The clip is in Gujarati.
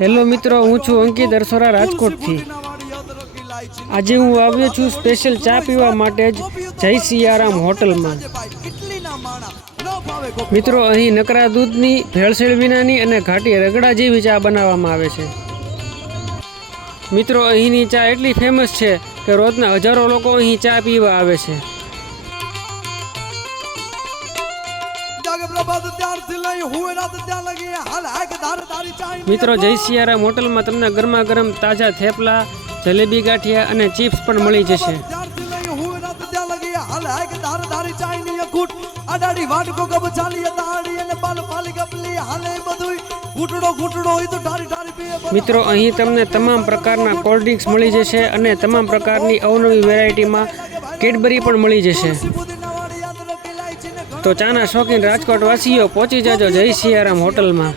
હેલો મિત્રો, હું છું અંકિત અરસોરા રાજકોટથી। આજે હું આવ્યો છું સ્પેશિયલ ચા પીવા માટે જ જય સિયારામ હોટલમાં। મિત્રો, અહીં નકરા દૂધની, ભેળસેળ વિનાની અને ઘાટી રગડા જેવી ચા બનાવવામાં આવે છે। મિત્રો, અહીંની ચા એટલી ફેમસ છે કે રોજના હજારો લોકો અહીં ચા પીવા આવે છે। મિત્રો, જય સિયારામ હોટલમાં તમને ગરમા ગરમ તાજા થેપલા, જલેબી ગાંઠિયા અને ચિપ્સ પણ મળી જશે। મિત્રો, અહીં તમને તમામ પ્રકારના કોલ્ડ ડ્રિંક્સ મળી જશે અને તમામ પ્રકારની અવનવી વેરાયટીમાં કેડબરી પણ મળી જશે। તો ચાના શોખીન રાજકોટ વાસીઓ પહોંચી જાજો જય સિયારામ હોટલમાં।